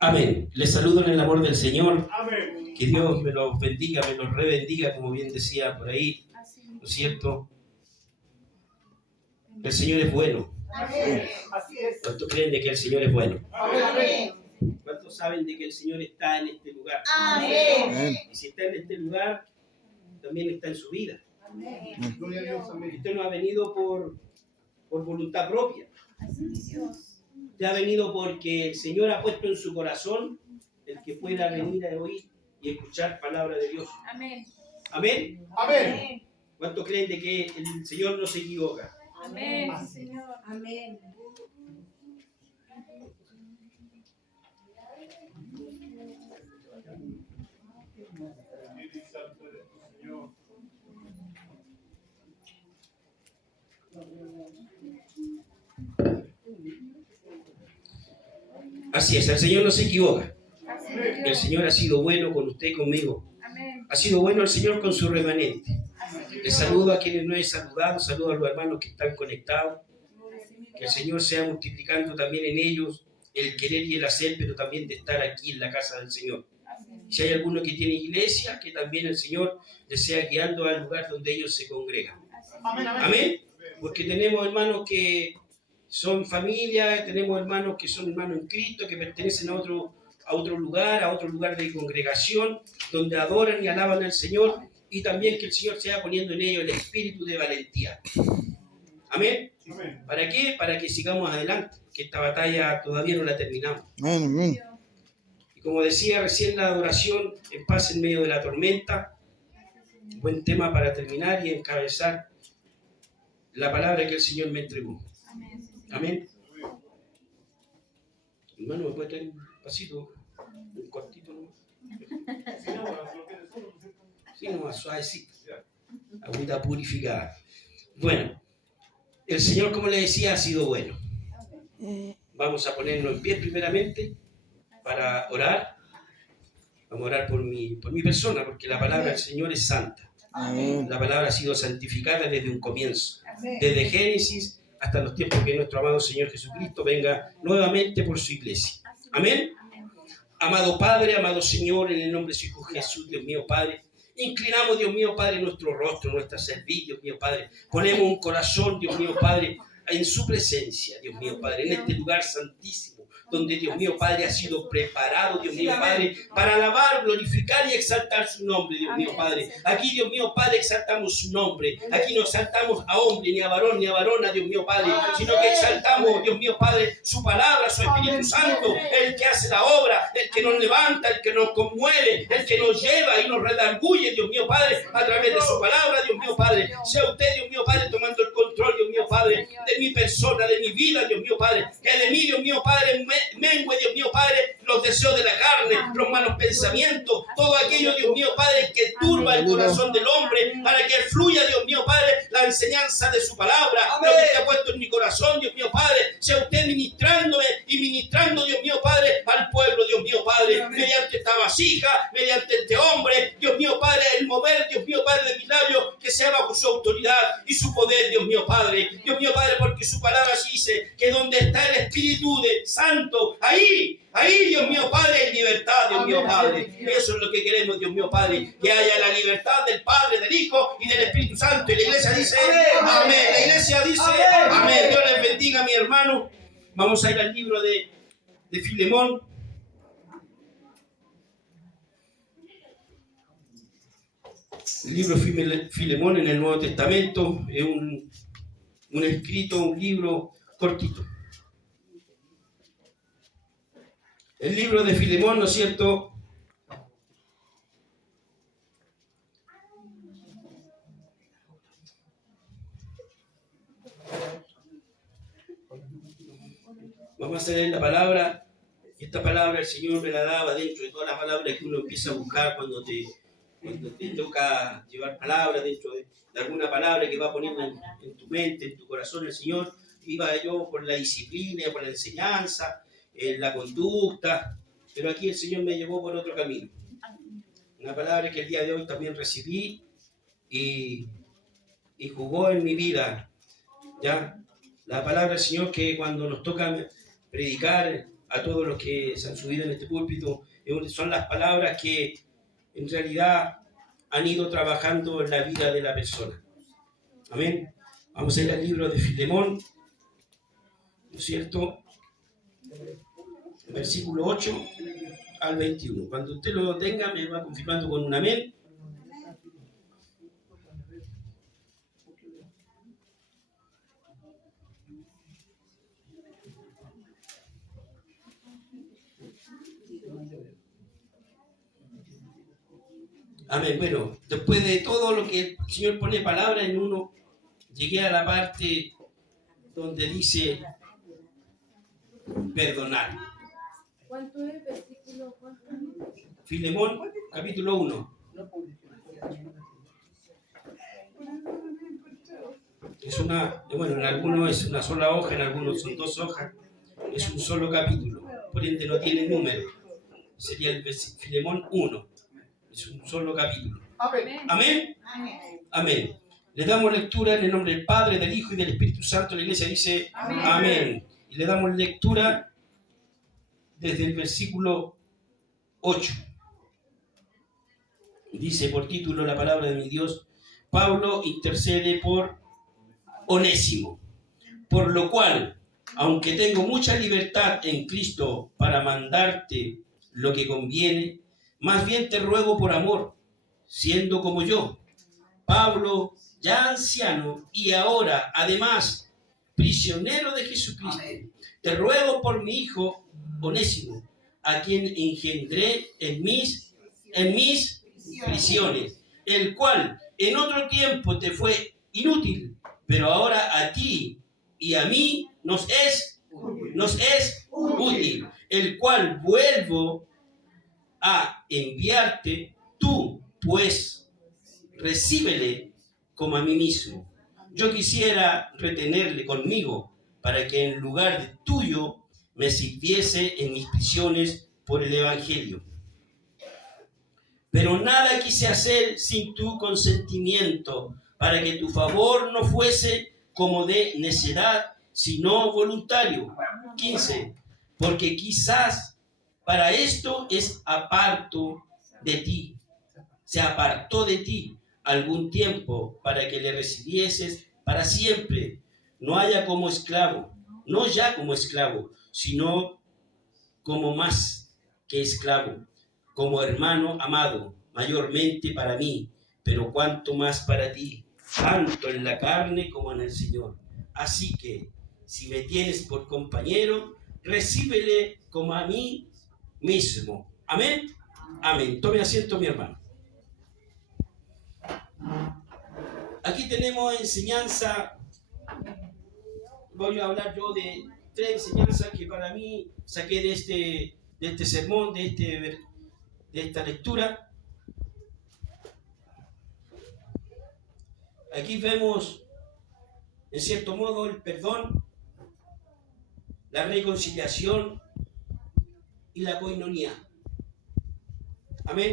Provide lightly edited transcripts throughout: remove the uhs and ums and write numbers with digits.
Amén. Les saludo en el amor del Señor. Amén. Que Dios me los bendiga, me los rebendiga, como bien decía por ahí, ¿no es cierto? El Señor es bueno. Amén. Así es. ¿Cuántos creen de que el Señor es bueno? Amén. ¿Cuántos saben de que el Señor está en este lugar? Amén. Y si está en este lugar, también está en su vida. Amén. Gloria a Dios. Amén. Usted no ha venido por voluntad propia. Usted ha venido porque el Señor ha puesto en su corazón el que pueda venir a oír y escuchar palabra de Dios. Amén. Amén. Amén. ¿Cuántos creen de que el Señor no se equivoca? Amén, Señor. Amén. Así es, el Señor no se equivoca. Amén. El Señor ha sido bueno con usted y conmigo. Amén. Ha sido bueno el Señor con su remanente. Les saludo a quienes no he saludado, saludo a los hermanos que están conectados. Que el Señor sea multiplicando también en ellos el querer y el hacer, pero también de estar aquí en la casa del Señor. Si hay alguno que tiene iglesia, que también el Señor les sea guiando al lugar donde ellos se congregan. Amén. Amén. Porque tenemos hermanos que son familia, tenemos hermanos que son hermanos en Cristo, que pertenecen a otro lugar de congregación, donde adoran y alaban al Señor, y también que el Señor sea poniendo en ellos el espíritu de valentía. Amén. Amén. ¿Para qué? Para que sigamos adelante, que esta batalla todavía no la terminamos. Amén. Y como decía recién la adoración, en paz en medio de la tormenta, buen tema para terminar y encabezar la palabra que el Señor me entregó. Amén. Hermano, ¿me puede traer un pasito, un cortito nomás? Sí, nomás, suavecito. Agüita purificada. Bueno, el Señor, como le decía, ha sido bueno. Vamos a ponernos en pie primeramente para orar. Vamos a orar por mi persona, porque la palabra del Señor es santa. Amén. La palabra ha sido santificada desde un comienzo, desde Génesis hasta los tiempos que nuestro amado Señor Jesucristo venga nuevamente por su iglesia. Amén. Amado Padre, amado Señor, en el nombre de su Hijo Jesús, Dios mío Padre, inclinamos, Dios mío Padre, nuestro rostro, nuestra cerviz, Dios mío Padre. Ponemos un corazón, Dios mío Padre, en su presencia, Dios mío Padre, en este lugar santísimo, donde Dios mío Padre ha sido preparado, Dios mío Padre, para alabar, glorificar y exaltar su nombre, Dios mío Padre. Aquí, Dios mío Padre, exaltamos su nombre. Aquí no exaltamos a hombre, ni a varón, ni a varona, Dios mío Padre, sino que exaltamos, Dios mío Padre, su palabra, su Espíritu Santo, el que hace la obra, el que nos levanta, el que nos conmueve, el que nos lleva y nos redarguye, Dios mío Padre, a través de su palabra, Dios mío Padre. Sea usted, Dios mío Padre, tomando el control, Dios mío Padre, de mi persona, de mi vida, Dios mío Padre. Que de mí, Dios mío Padre, mengue, Dios mío Padre, los deseos de la carne, los malos pensamientos, todo aquello, Dios mío Padre, que turba el corazón del hombre, para que fluya, Dios mío Padre, la enseñanza de su palabra, lo que usted ha puesto en mi corazón, Dios mío Padre. Sea usted ministrándome y ministrando, Dios mío Padre, al pueblo, Dios mío Padre, mediante esta vasija, mediante este hombre, Dios mío Padre, el mover, Dios mío Padre, de mis labios, que sea bajo su autoridad y su poder, Dios mío Padre, porque su palabra dice que donde está el Espíritu de Santo, ahí, Dios mío Padre, hay libertad, Dios mío Padre. Y eso es lo que queremos, Dios mío Padre, que haya la libertad del Padre, del Hijo y del Espíritu Santo. Y la iglesia dice, amén. La iglesia dice, amén. Dios les bendiga, mi hermano. Vamos a ir al libro de Filemón. El libro de Filemón en el Nuevo Testamento es un escrito, un libro cortito. El libro de Filemón, ¿no es cierto?, vamos a leer la palabra. Y esta palabra el Señor me la daba dentro de todas las palabras que uno empieza a buscar cuando te toca llevar palabras, dentro de alguna palabra que va poniendo en tu mente, en tu corazón el Señor. Iba yo por la disciplina, por la enseñanza, la conducta, pero aquí el Señor me llevó por otro camino. Una palabra que el día de hoy también recibí y jugó en mi vida, ¿ya? La palabra del Señor, que cuando nos toca predicar a todos los que se han subido en este púlpito. Son las palabras que en realidad han ido trabajando en la vida de la persona. Amén. Vamos a ir al libro de Filemón, ¿no es cierto? Versículo 8 al 21. Cuando usted lo tenga, me va confirmando con un amén. Amén. Bueno, después de todo lo que el Señor pone palabra en uno, llegué a la parte donde dice perdonar. ¿Cuánto es versículo? ¿Cuánto? Filemón, capítulo 1. Es bueno, en algunos es una sola hoja, en algunos son 2 hojas. Es un solo capítulo, por ende no tiene número. Sería el Filemón 1. Es un solo capítulo. Amén. Amén. Amén. Le damos lectura en el nombre del Padre, del Hijo y del Espíritu Santo. La iglesia dice amén. Amén. Y le damos lectura desde el versículo 8. Dice por título la palabra de mi Dios: Pablo intercede por Onésimo, por lo cual, aunque tengo mucha libertad en Cristo para mandarte lo que conviene, más bien te ruego por amor, siendo como yo, Pablo, ya anciano y ahora, además, prisionero de Jesucristo, te ruego por mi hijo Onésimo, a quien engendré en mis prisiones, el cual en otro tiempo te fue inútil, pero ahora a ti y a mí nos es útil, el cual vuelvo a enviarte. Tú, pues, recíbele como a mí mismo. Yo quisiera retenerle conmigo para que en lugar de tuyo me sirviese en mis prisiones por el Evangelio. Pero nada quise hacer sin tu consentimiento, para que tu favor no fuese como de necedad, sino voluntario. 15. Porque quizás para esto se apartó de ti algún tiempo, para que le recibieses para siempre, no ya como esclavo, sino como más que esclavo, como hermano amado, mayormente para mí, pero cuanto más para ti, tanto en la carne como en el Señor. Así que, si me tienes por compañero, recíbele como a mí mismo. Amén. Amén. Tome asiento, mi hermano. Aquí tenemos enseñanza. Voy a hablar yo de 3 enseñanzas que para mí saqué de este sermón, de esta lectura. Aquí vemos, en cierto modo, el perdón, la reconciliación y la coinonía. Amén.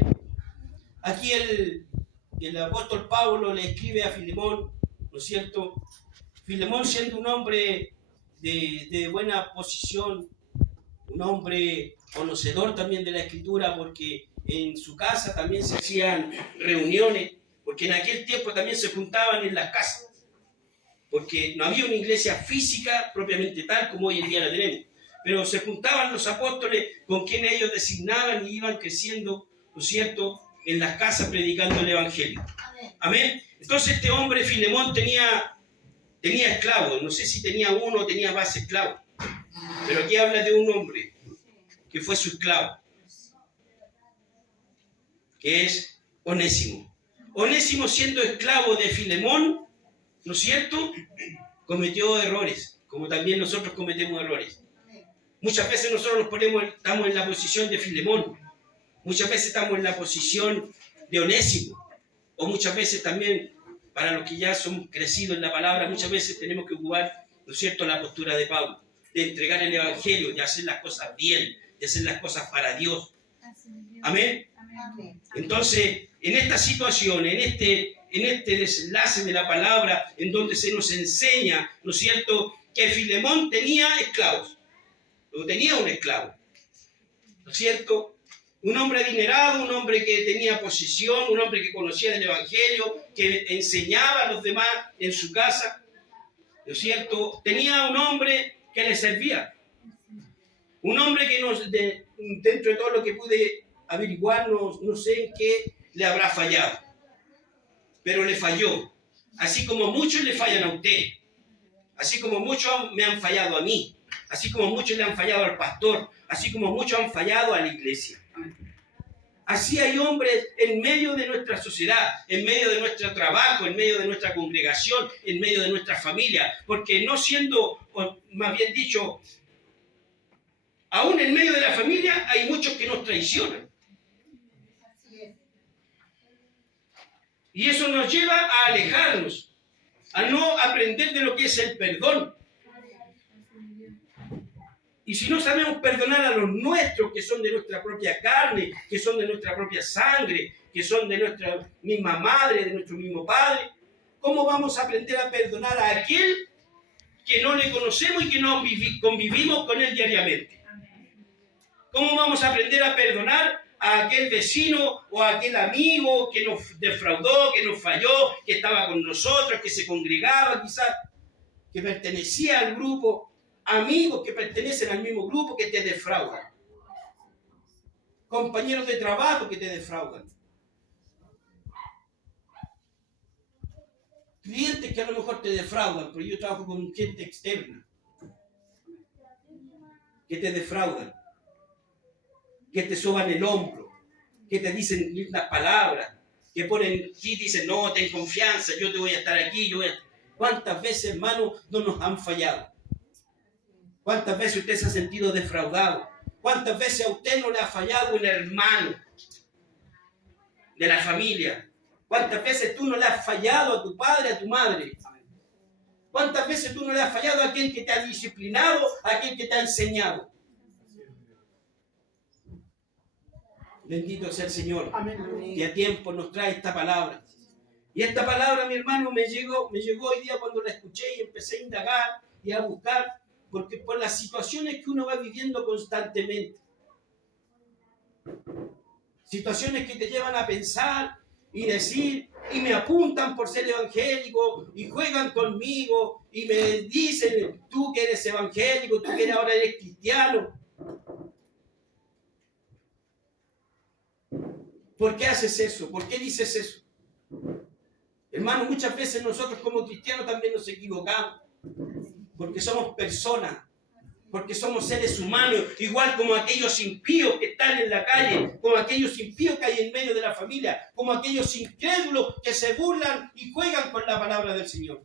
Aquí el apóstol Pablo le escribe a Filemón, ¿no es cierto? Filemón, siendo un hombre de buena posición, un hombre conocedor también de la Escritura, porque en su casa también se hacían reuniones, porque en aquel tiempo también se juntaban en las casas, porque no había una iglesia física propiamente tal como hoy en día la tenemos, pero se juntaban los apóstoles con quienes ellos designaban y iban creciendo, ¿no es cierto?, en las casas predicando el Evangelio. Amén. Entonces este hombre, Filemón, tenía esclavos, no sé si tenía uno o tenía más esclavos, pero aquí habla de un hombre que fue su esclavo, que es Onésimo. Onésimo, siendo esclavo de Filemón, ¿no es cierto?, cometió errores, como también nosotros cometemos errores. Muchas veces nosotros estamos en la posición de Filemón, muchas veces estamos en la posición de Onésimo, o muchas veces también, para los que ya son crecidos en la palabra, muchas veces tenemos que ocupar, ¿no es cierto?, la postura de Pablo, de entregar el Evangelio, de hacer las cosas bien, de hacer las cosas para Dios. Amén. Entonces, en esta situación, en este desenlace de la palabra, en donde se nos enseña, ¿no es cierto?, que Filemón tenía esclavos. no tenía un esclavo, ¿no es cierto? Un hombre adinerado, un hombre que tenía posición, un hombre que conocía del Evangelio, que enseñaba a los demás en su casa, ¿no es cierto? Tenía un hombre que le servía. Un hombre que dentro de todo lo que pude averiguar, no sé en qué le habrá fallado, pero le falló. Así como muchos le fallan a usted, así como muchos me han fallado a mí, así como muchos le han fallado al pastor, así como muchos han fallado a la iglesia. Así hay hombres en medio de nuestra sociedad, en medio de nuestro trabajo, en medio de nuestra congregación, en medio de nuestra familia, porque no siendo, o más bien dicho, aún en medio de la familia hay muchos que nos traicionan. Y eso nos lleva a alejarnos, a no aprender de lo que es el perdón. Y si no sabemos perdonar a los nuestros, que son de nuestra propia carne, que son de nuestra propia sangre, que son de nuestra misma madre, de nuestro mismo padre, ¿cómo vamos a aprender a perdonar a aquel que no le conocemos y que no convivimos con él diariamente? ¿Cómo vamos a aprender a perdonar a aquel vecino o a aquel amigo que nos defraudó, que nos falló, que estaba con nosotros, que se congregaba quizás, que pertenecía al grupo? Amigos que pertenecen al mismo grupo que te defraudan. Compañeros de trabajo que te defraudan. Clientes que a lo mejor te defraudan, pero yo trabajo con gente externa. Que te defraudan. Que te soban el hombro. Que te dicen lindas palabras. Que ponen, sí, dicen, no, ten confianza, yo te voy a estar aquí. ¿Cuántas veces, hermano, no nos han fallado? ¿Cuántas veces usted se ha sentido defraudado? ¿Cuántas veces a usted no le ha fallado un hermano de la familia? ¿Cuántas veces tú no le has fallado a tu padre, a tu madre? ¿Cuántas veces tú no le has fallado a aquel que te ha disciplinado, a aquel que te ha enseñado? Bendito sea el Señor. Y a tiempo nos trae esta palabra. Y esta palabra, mi hermano, me llegó hoy día cuando la escuché y empecé a indagar y a buscar. Porque por las situaciones que uno va viviendo constantemente, situaciones que te llevan a pensar y decir, y me apuntan por ser evangélico, y juegan conmigo, y me dicen, tú que eres evangélico, tú que ahora eres cristiano. ¿Por qué haces eso? ¿Por qué dices eso? Hermano, muchas veces nosotros como cristianos también nos equivocamos. Porque somos personas, porque somos seres humanos, igual como aquellos impíos que están en la calle, como aquellos impíos que hay en medio de la familia, como aquellos incrédulos que se burlan y juegan con la palabra del Señor.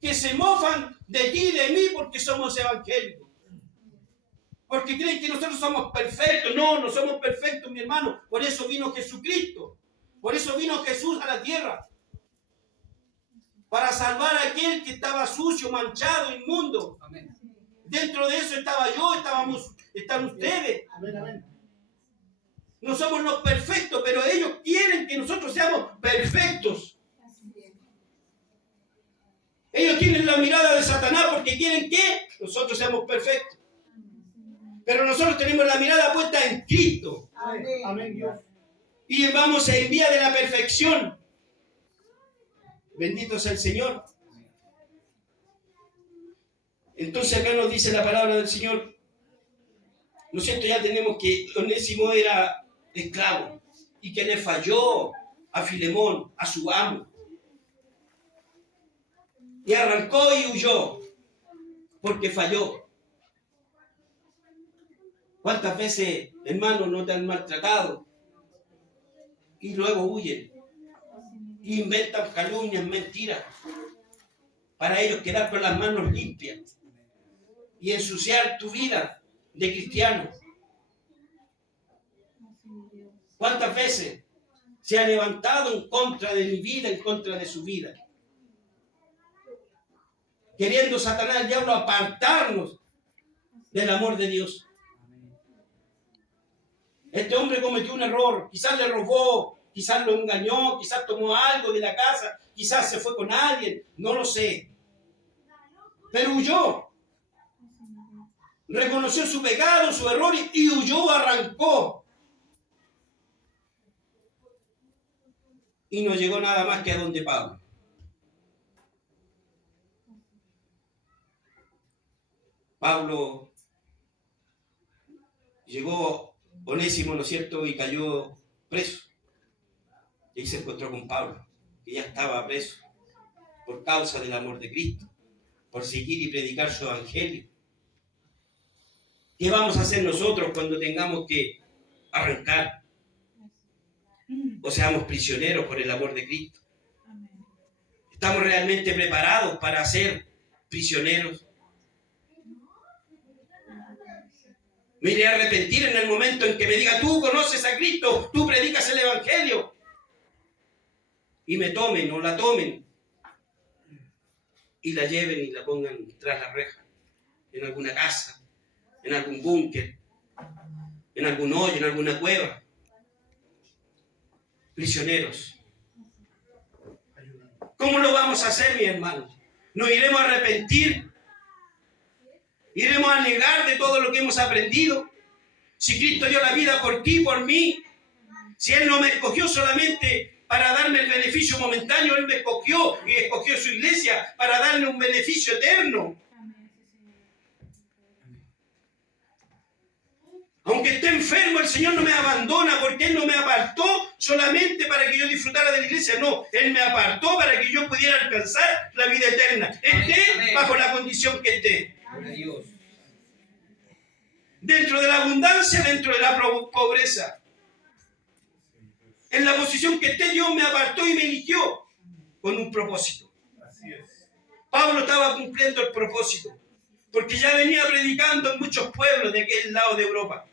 Que se mofan de ti y de mí porque somos evangélicos. Porque creen que nosotros somos perfectos. No, no somos perfectos, mi hermano. Por eso vino Jesucristo. Por eso vino Jesús a la tierra. Para salvar a aquel que estaba sucio, manchado, inmundo. Amén. Dentro de eso estaba yo, están ustedes. Amén. No somos los perfectos, pero ellos quieren que nosotros seamos perfectos. Ellos tienen la mirada de Satanás porque quieren que nosotros seamos perfectos. Pero nosotros tenemos la mirada puesta en Cristo. Amén, Dios. Y vamos en vía de la perfección. Bendito sea el Señor. Entonces acá nos dice la palabra del Señor. ¿No es cierto? Ya tenemos que Onésimo era esclavo y que le falló a Filemón, a su amo. Y arrancó y huyó porque falló. ¿Cuántas veces, hermanos, no te han maltratado y luego huyen? Inventan calumnias, mentiras, para ellos quedar con las manos limpias y ensuciar tu vida de cristiano. ¿Cuántas veces se ha levantado en contra de mi vida, en contra de su vida? Queriendo Satanás, el diablo, apartarnos del amor de Dios. Este hombre cometió un error, quizás le robó, quizás lo engañó, quizás tomó algo de la casa, quizás se fue con alguien, no lo sé. Pero huyó. reconoció su pecado, su error y huyó, arrancó. Y no llegó nada más que a donde Pablo. Pablo llegó Onésimo, ¿no es cierto?, y cayó preso. Y ahí se encontró con Pablo, que ya estaba preso por causa del amor de Cristo, por seguir y predicar su evangelio. ¿Qué vamos a hacer nosotros cuando tengamos que arrancar o seamos prisioneros por el amor de Cristo? ¿Estamos realmente preparados para ser prisioneros? Me iré a arrepentir en el momento en que me diga, tú conoces a Cristo, tú predicas el evangelio, y me tomen o la tomen y la lleven y la pongan tras la reja, en alguna casa, en algún búnker, en algún hoyo, en alguna cueva. Prisioneros. ¿Cómo lo vamos a hacer, mi hermano? ¿Nos iremos a arrepentir? ¿Iremos a negar de todo lo que hemos aprendido? Si Cristo dio la vida por ti, por mí, si Él no me escogió solamente para darme el beneficio momentáneo, Él me escogió y escogió su iglesia para darle un beneficio eterno. Aunque esté enfermo, el Señor no me abandona porque Él no me apartó solamente para que yo disfrutara de la iglesia. No, Él me apartó para que yo pudiera alcanzar la vida eterna. Esté bajo la condición que esté. Dentro de la abundancia, dentro de la pobreza. En la posición que esté, Dios me apartó y me eligió con un propósito. Pablo estaba cumpliendo el propósito porque ya venía predicando en muchos pueblos de aquel lado de Europa.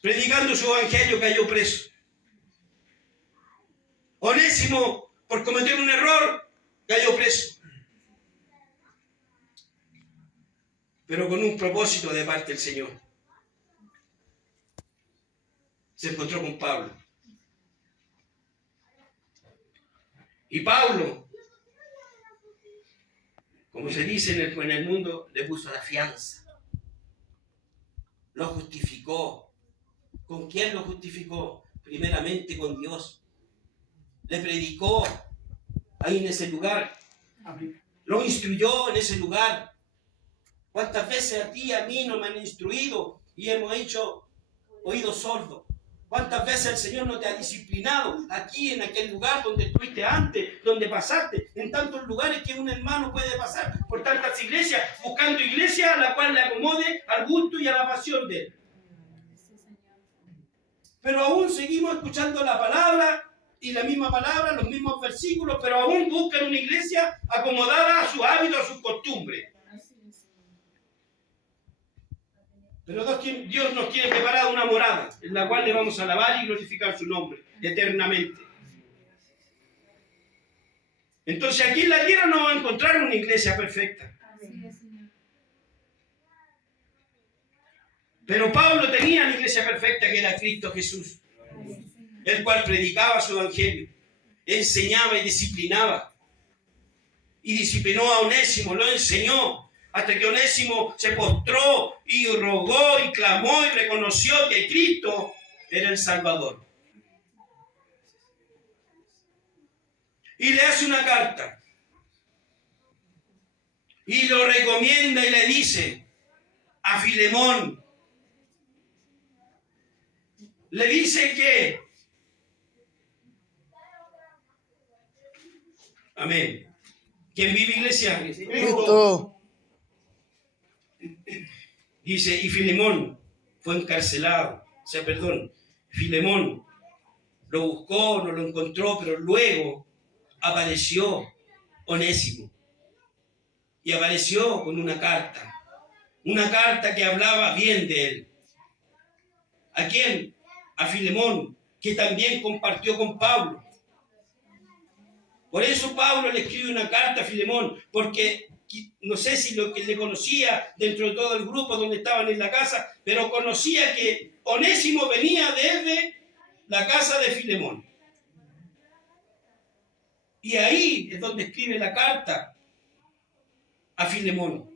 Predicando su evangelio, cayó preso. Onésimo, por cometer un error, cayó preso. Pero con un propósito de parte del Señor. Se encontró con Pablo. Y Pablo, como se dice en el mundo, le puso la fianza. Lo justificó. ¿Con quién lo justificó? Primeramente con Dios. Le predicó ahí en ese lugar. Lo instruyó en ese lugar. ¿Cuántas veces a ti y a mí no me han instruido y hemos hecho oídos sordos? ¿Cuántas veces el Señor no te ha disciplinado aquí en aquel lugar donde estuviste antes, donde pasaste, en tantos lugares que un hermano puede pasar por tantas iglesias, buscando iglesia a la cual le acomode al gusto y a la pasión de él? Pero aún seguimos escuchando la palabra y la misma palabra, los mismos versículos, pero aún buscan una iglesia acomodada a sus hábitos, a sus costumbres. Pero Dios nos tiene preparada una morada en la cual le vamos a alabar y glorificar su nombre eternamente. Entonces aquí en la tierra no va a encontrar una iglesia perfecta. Pero Pablo tenía la iglesia perfecta que era Cristo Jesús, el cual predicaba su evangelio, enseñaba y disciplinaba. Y disciplinó a Onésimo, lo enseñó, hasta que Onésimo se postró y rogó y clamó y reconoció que Cristo era el Salvador. Y le hace una carta. Y lo recomienda y le dice a Filemón, le dice que, amén, ¿quién vive, iglesia? Cristo. Dice, y Filemón fue encarcelado, Filemón lo buscó, no lo encontró, pero luego apareció Onésimo y apareció con una carta que hablaba bien de él. ¿A quién? A Filemón, que también compartió con Pablo. Por eso Pablo le escribe una carta a Filemón, porque no sé si lo que le conocía dentro de todo el grupo donde estaban en la casa, pero conocía que Onésimo venía desde la casa de Filemón. Y ahí es donde escribe la carta a Filemón.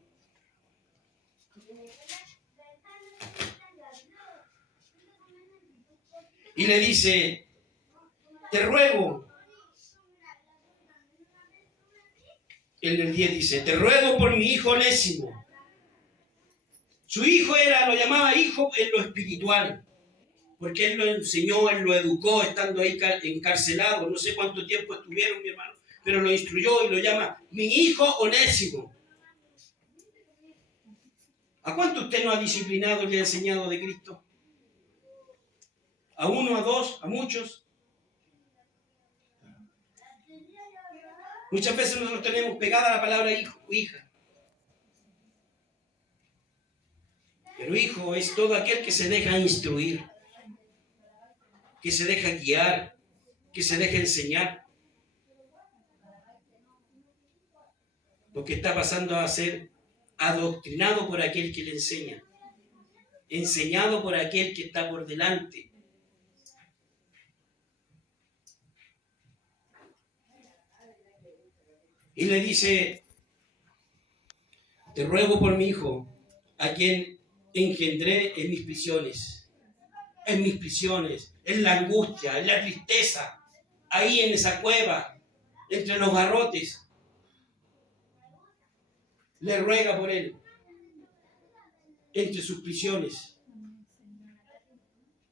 Y le dice, te ruego, en el 10 dice, te ruego por mi hijo Onésimo. Su hijo lo llamaba hijo en lo espiritual, porque él lo enseñó, él lo educó estando ahí encarcelado. No sé cuánto tiempo estuvieron, mi hermano, pero lo instruyó y lo llama mi hijo Onésimo. ¿A cuánto usted no ha disciplinado y le ha enseñado de Cristo? ¿A uno, a dos, a muchos? Muchas veces nosotros tenemos pegada la palabra hijo o hija. Pero hijo es todo aquel que se deja instruir, que se deja guiar, que se deja enseñar. Porque está pasando a ser adoctrinado por aquel que le enseña, enseñado por aquel que está por delante. Y le dice, te ruego por mi hijo, a quien engendré en mis prisiones, en la angustia, en la tristeza, ahí en esa cueva, entre los garrotes. Le ruega por él, entre sus prisiones,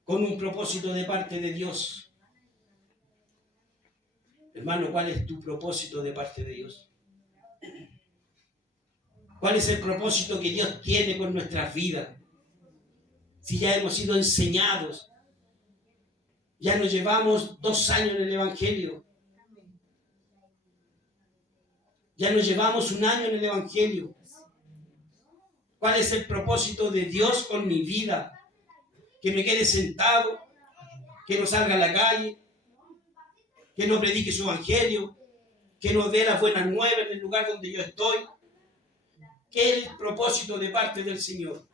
con un propósito de parte de Dios. Hermano, ¿cuál es tu propósito de parte de Dios? ¿Cuál es el propósito que Dios tiene con nuestras vidas? Si ya hemos sido enseñados, ya nos llevamos 2 años en el Evangelio, ya nos llevamos 1 año en el Evangelio. ¿Cuál es el propósito de Dios con mi vida? Que me quede sentado, que no salga a la calle, que no predique su Evangelio, que nos dé las buenas nuevas en el lugar donde yo estoy. ¿Qué es el propósito de parte del Señor?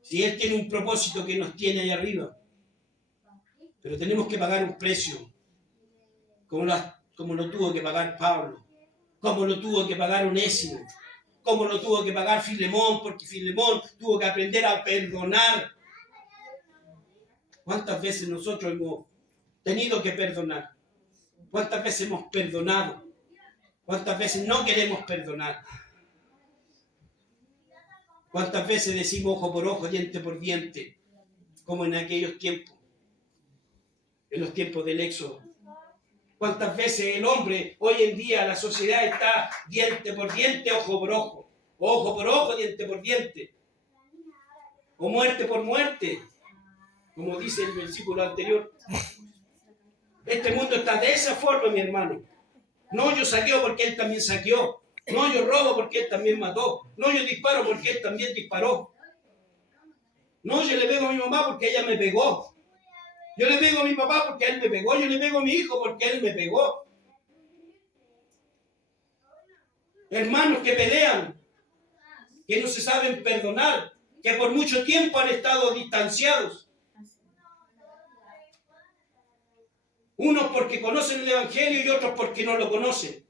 Si Él tiene un propósito que nos tiene ahí arriba, pero tenemos que pagar un precio, como lo tuvo que pagar Pablo, como lo tuvo que pagar Onésimo, como lo tuvo que pagar Filemón, porque Filemón tuvo que aprender a perdonar. ¿Cuántas veces nosotros hemos tenido que perdonar? ¿Cuántas veces hemos perdonado? ¿Cuántas veces no queremos perdonar? ¿Cuántas veces decimos ojo por ojo, diente por diente? Como en aquellos tiempos, en los tiempos del Éxodo. ¿Cuántas veces el hombre, hoy en día, la sociedad está diente por diente, ojo por ojo, diente por diente, o muerte por muerte, como dice el versículo anterior? Este mundo está de esa forma, mi hermano. No, yo saqueo porque él también saqueó. No, yo robo porque él también mató. No, yo disparo porque él también disparó. No, yo le pego a mi mamá porque ella me pegó. Yo le pego a mi papá porque él me pegó. Yo le pego a mi hijo porque él me pegó. Hermanos que pelean, que no se saben perdonar, que por mucho tiempo han estado distanciados. Unos porque conocen el Evangelio y otros porque no lo conocen.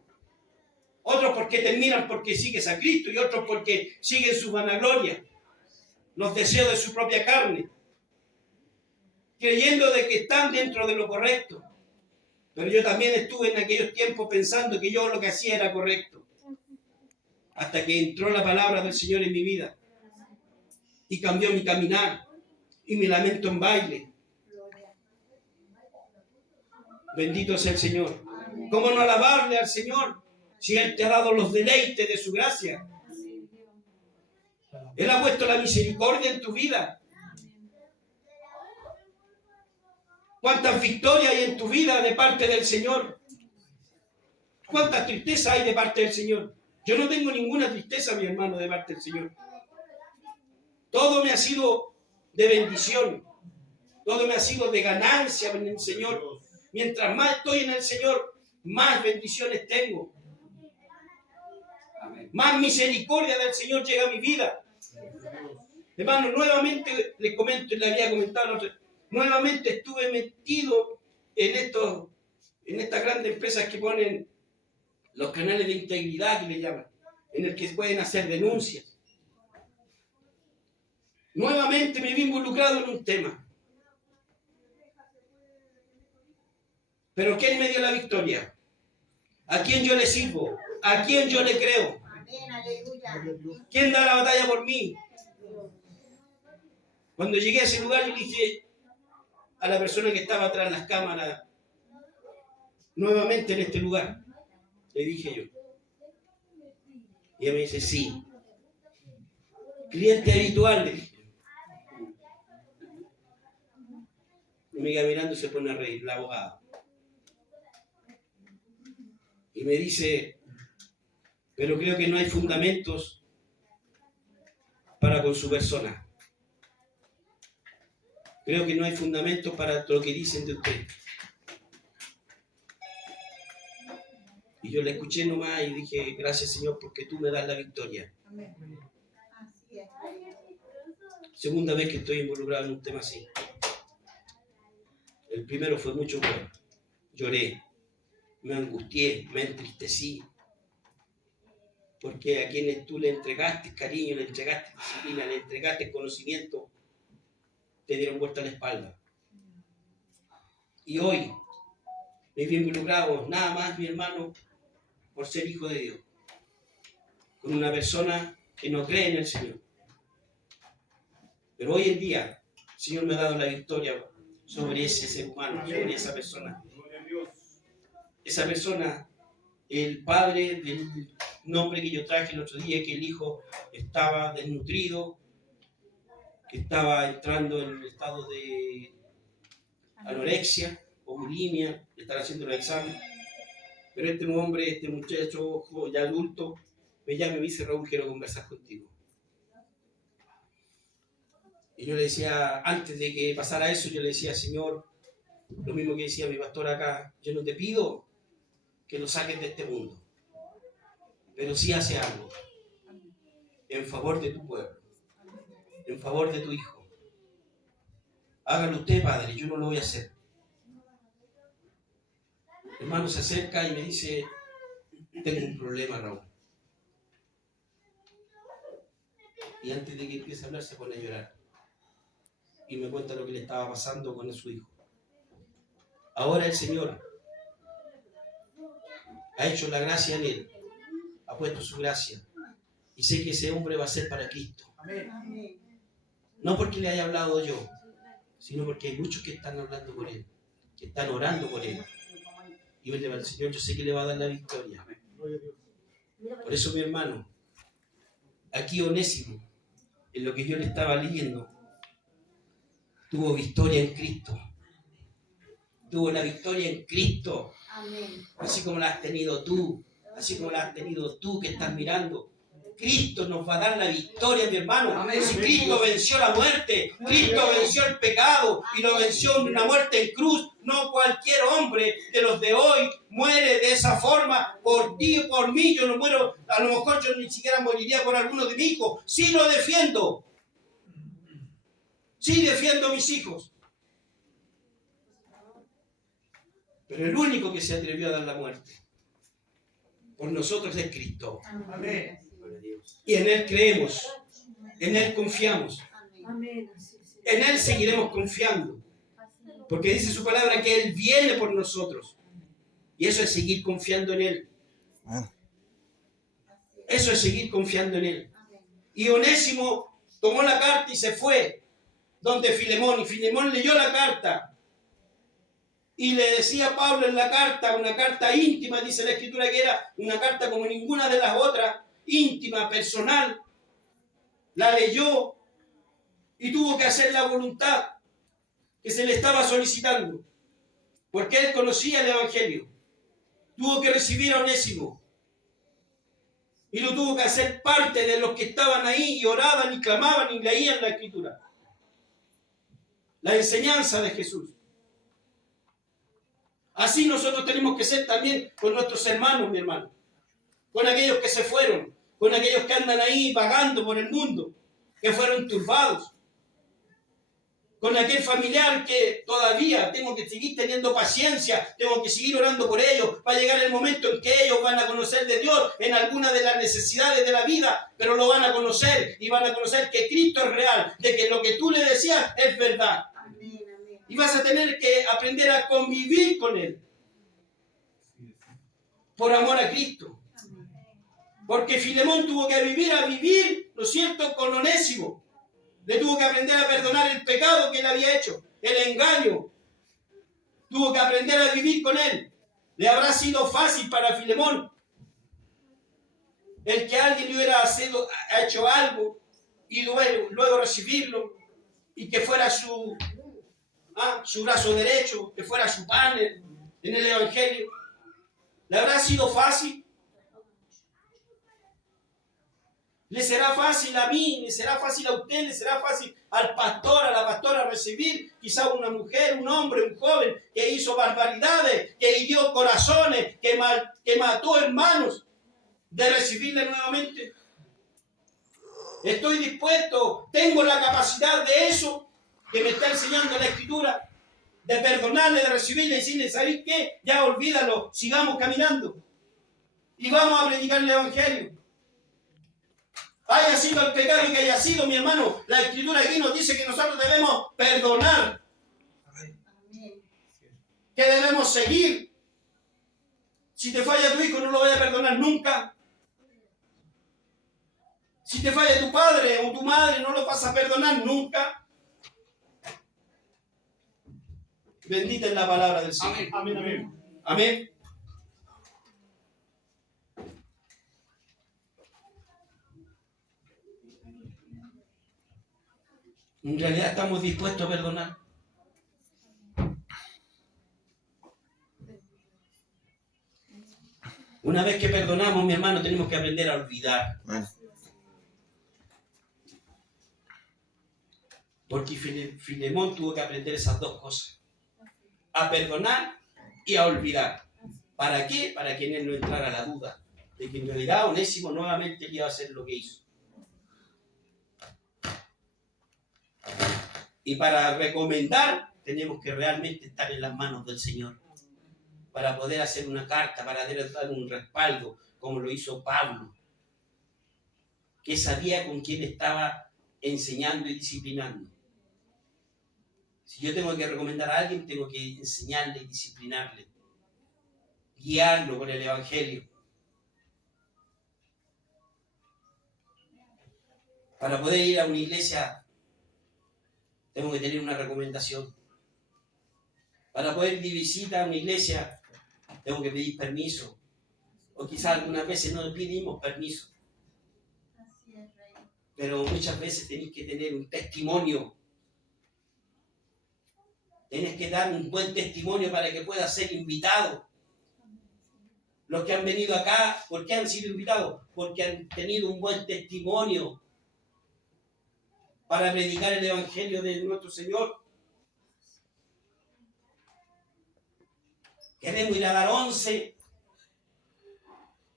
Otros porque terminan porque sigues a Cristo y otros porque siguen su vanagloria, los deseos de su propia carne, creyendo de que están dentro de lo correcto. Pero yo también estuve en aquellos tiempos pensando que yo lo que hacía era correcto. Hasta que entró la palabra del Señor en mi vida y cambió mi caminar y mi lamento en baile. Bendito sea el Señor. ¿Cómo no alabarle al Señor si Él te ha dado los deleites de su gracia? Él ha puesto la misericordia en tu vida. ¿Cuántas victorias hay en tu vida de parte del Señor? ¿Cuánta tristeza hay de parte del Señor? Yo no tengo ninguna tristeza, mi hermano, de parte del Señor. Todo me ha sido de bendición. Todo me ha sido de ganancia en el Señor. Mientras más estoy en el Señor, más bendiciones tengo. Más misericordia del Señor llega a mi vida. Hermano, nuevamente les comento, le había comentado, nuevamente estuve metido en estas grandes empresas que ponen los canales de integridad, que le llaman. en el que pueden hacer denuncias. Nuevamente me vi involucrado en un tema. Pero ¿quién me dio la victoria? ¿A quién yo le sirvo? ¿A quién yo le creo? ¿Quién da la batalla por mí? Cuando llegué a ese lugar, yo dije a la persona que estaba atrás de las cámaras, nuevamente en este lugar, le dije yo. Y ella me dice, sí. Cliente habitual, le dije. Y me queda mirando y se pone a reír, la abogada. Y me dice, pero creo que no hay fundamentos para con su persona. Creo que no hay fundamentos para lo que dicen de usted. Y yo le escuché nomás y dije, gracias Señor porque tú me das la victoria. Segunda vez que estoy involucrado en un tema así. El primero fue mucho peor. Lloré, me angustié, me entristecí. Porque a quienes tú le entregaste cariño, le entregaste disciplina, le entregaste conocimiento, te dieron vuelta a la espalda. Y hoy me vi involucrado, nada más, mi hermano, por ser hijo de Dios, con una persona que no cree en el Señor. Pero hoy en día, el Señor me ha dado la victoria sobre ese ser humano, sobre esa persona. Esa persona, el padre del nombre que yo traje el otro día, que el hijo estaba desnutrido, que estaba entrando en un estado de anorexia o bulimia, le están haciendo los exámenes. Pero este hombre, este muchacho ya adulto, me llama y me dice, Raúl, quiero conversar contigo. Y yo le decía, antes de que pasara eso, yo le decía, Señor, lo mismo que decía mi pastor acá, yo no te pido que lo saques de este mundo, pero sí hace algo en favor de tu pueblo, en favor de tu hijo. Hágalo usted, Padre, yo no lo voy a hacer. El hermano se acerca y me dice, tengo un problema, Raúl. Y antes de que empiece a hablar se pone a llorar. Y me cuenta lo que le estaba pasando con su hijo. Ahora el Señor ha hecho la gracia en él, ha puesto su gracia. Y sé que ese hombre va a ser para Cristo. No porque le haya hablado yo, sino porque hay muchos que están hablando por él, que están orando por él. Y el Señor, yo sé que le va a dar la victoria. Por eso, mi hermano, aquí Onésimo, en lo que yo le estaba leyendo, tuvo victoria en Cristo. Tuvo la victoria en Cristo. Así como la has tenido tú, así como la has tenido tú que estás mirando. Cristo nos va a dar la victoria, mi hermano. Si Cristo venció la muerte, Cristo venció el pecado y lo venció en una muerte en cruz. No cualquier hombre de los de hoy muere de esa forma. Por ti y por mí yo no muero. A lo mejor yo ni siquiera moriría por alguno de mis hijos. Sí lo defiendo. Sí defiendo a mis hijos. Pero el único que se atrevió a dar la muerte por nosotros es Cristo. Amén. Y en Él creemos, en Él confiamos, en Él seguiremos confiando, porque dice su palabra que Él viene por nosotros, y eso es seguir confiando en Él. Eso es seguir confiando en Él. Y Onésimo tomó la carta y se fue donde Filemón, y Filemón leyó la carta. Y le decía a Pablo en la carta, una carta íntima, dice la Escritura que era una carta como ninguna de las otras, íntima, personal. La leyó y tuvo que hacer la voluntad que se le estaba solicitando, porque él conocía el Evangelio. Tuvo que recibir a Onésimo y lo tuvo que hacer parte de los que estaban ahí y oraban y clamaban y leían la Escritura. La enseñanza de Jesús. Así nosotros tenemos que ser también con nuestros hermanos, mi hermano. Con aquellos que se fueron, con aquellos que andan ahí vagando por el mundo, que fueron turbados. con aquel familiar que todavía tengo que seguir teniendo paciencia, tengo que seguir orando por ellos. Va a llegar el momento en que ellos van a conocer de Dios en alguna de las necesidades de la vida, pero lo van a conocer y van a conocer que Cristo es real, de que lo que tú le decías es verdad. Y vas a tener que aprender a convivir con Él por amor a Cristo. Porque Filemón tuvo que vivir, ¿no es cierto?, con Onésimo. Le tuvo que aprender a perdonar el pecado que él había hecho, el engaño. Tuvo que aprender a vivir con él. Le habrá sido fácil para Filemón el que alguien le hubiera hecho algo y luego recibirlo y que fuera su brazo derecho, que fuera su panel en el Evangelio. ¿Le habrá sido fácil? ¿Le será fácil a mí? ¿Le será fácil a usted? ¿Le será fácil al pastor, a la pastora recibir quizá una mujer, un hombre, un joven que hizo barbaridades, que hirió corazones, que mató hermanos, de recibirle nuevamente? Estoy dispuesto, tengo la capacidad de eso que me está enseñando la Escritura, de perdonarle, de recibirle y decirle, ¿sabéis qué? Ya olvídalo, sigamos caminando y vamos a predicar el Evangelio. Haya sido el pecado que haya sido, mi hermano, la Escritura aquí nos dice que nosotros debemos perdonar, que debemos seguir. Si te falla tu hijo, no lo voy a perdonar nunca. Si te falla tu padre o tu madre, no lo vas a perdonar nunca. Bendita es la palabra del Señor. Amén, amén, amén. Amén. En realidad estamos dispuestos a perdonar. Una vez que perdonamos, mi hermano, tenemos que aprender a olvidar. Porque Filemón tuvo que aprender esas dos cosas. A perdonar y a olvidar. ¿Para qué? Para que en él no entrara la duda de que en realidad Onésimo nuevamente iba a hacer lo que hizo. Y para recomendar, tenemos que realmente estar en las manos del Señor. Para poder hacer una carta, para poder dar un respaldo, como lo hizo Pablo, que sabía con quién estaba enseñando y disciplinando. Si yo tengo que recomendar a alguien, tengo que enseñarle y disciplinarle, guiarlo con el Evangelio. Para poder ir a una iglesia, tengo que tener una recomendación. Para poder ir de visita a una iglesia, tengo que pedir permiso. O quizás algunas veces no pedimos permiso. Pero muchas veces tenéis que tener un testimonio. Tienes que dar un buen testimonio para que puedas ser invitado. Los que han venido acá, ¿por qué han sido invitados? Porque han tenido un buen testimonio para predicar el Evangelio de nuestro Señor. Queremos ir a dar 11.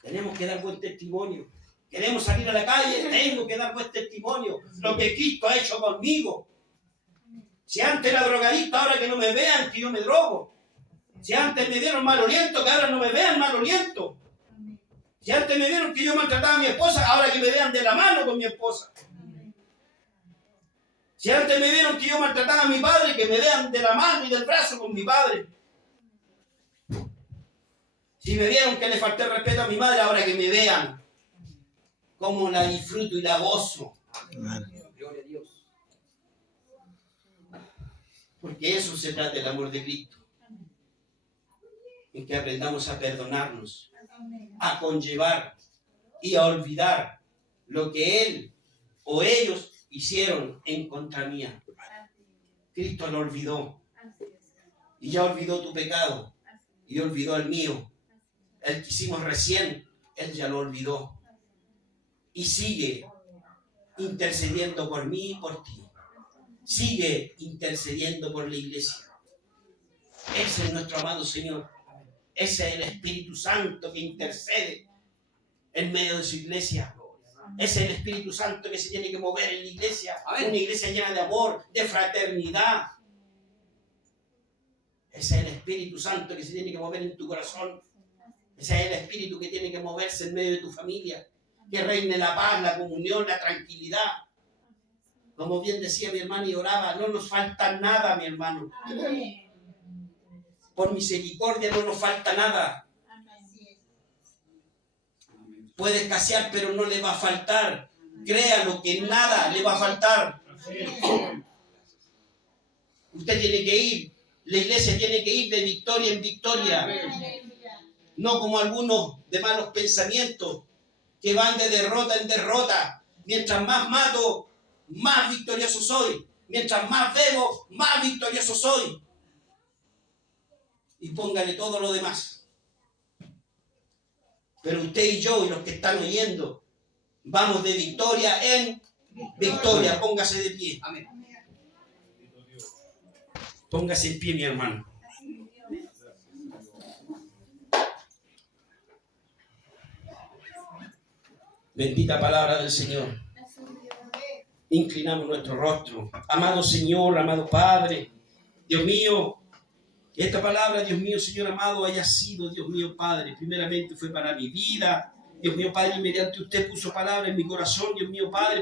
Tenemos que dar buen testimonio. Queremos salir a la calle, tengo que dar buen testimonio. Lo que Cristo ha hecho conmigo. Si antes era drogadicto, ahora que no me vean que yo me drogo. Si antes me vieron maloliento, que ahora no me vean maloliento. Si antes me vieron que yo maltrataba a mi esposa, ahora que me vean de la mano con mi esposa. Si antes me vieron que yo maltrataba a mi padre, que me vean de la mano y del brazo con mi padre. Si me vieron que le falté respeto a mi madre, ahora que me vean cómo la disfruto y la gozo. Gloria a Dios. Porque eso se trata del amor de Cristo. En que aprendamos a perdonarnos, a conllevar y a olvidar lo que Él o ellos hicieron en contra mía. Cristo lo olvidó. Y ya olvidó tu pecado. Y olvidó el mío. El que hicimos recién, Él ya lo olvidó. Y sigue intercediendo por mí y por ti. Sigue intercediendo por la iglesia. Ese es nuestro amado Señor. Ese es el Espíritu Santo que intercede en medio de su iglesia. Ese es el Espíritu Santo que se tiene que mover en la iglesia. Una iglesia llena de amor, de fraternidad. Ese es el Espíritu Santo que se tiene que mover en tu corazón. Ese es el Espíritu que tiene que moverse en medio de tu familia. Que reine la paz, la comunión, la tranquilidad. Como bien decía mi hermano y oraba, no nos falta nada, mi hermano. Por misericordia no nos falta nada. Puede escasear, pero no le va a faltar. Créalo que nada le va a faltar. Usted tiene que ir. La iglesia tiene que ir de victoria en victoria. No como algunos de malos pensamientos que van de derrota en derrota. Mientras más mato, más victorioso soy. Mientras más bebo, más victorioso soy. Y póngale todo lo demás. Pero usted y yo y los que están oyendo, vamos de victoria en victoria. Póngase de pie. Amén. Póngase en pie, mi hermano. Bendita palabra del Señor. Inclinamos nuestro rostro. Amado Señor, amado Padre, Dios mío, esta palabra, Dios mío, Señor amado, haya sido, Dios mío, Padre, primeramente fue para mi vida. Dios mío, Padre, mediante usted puso palabra en mi corazón, Dios mío, Padre.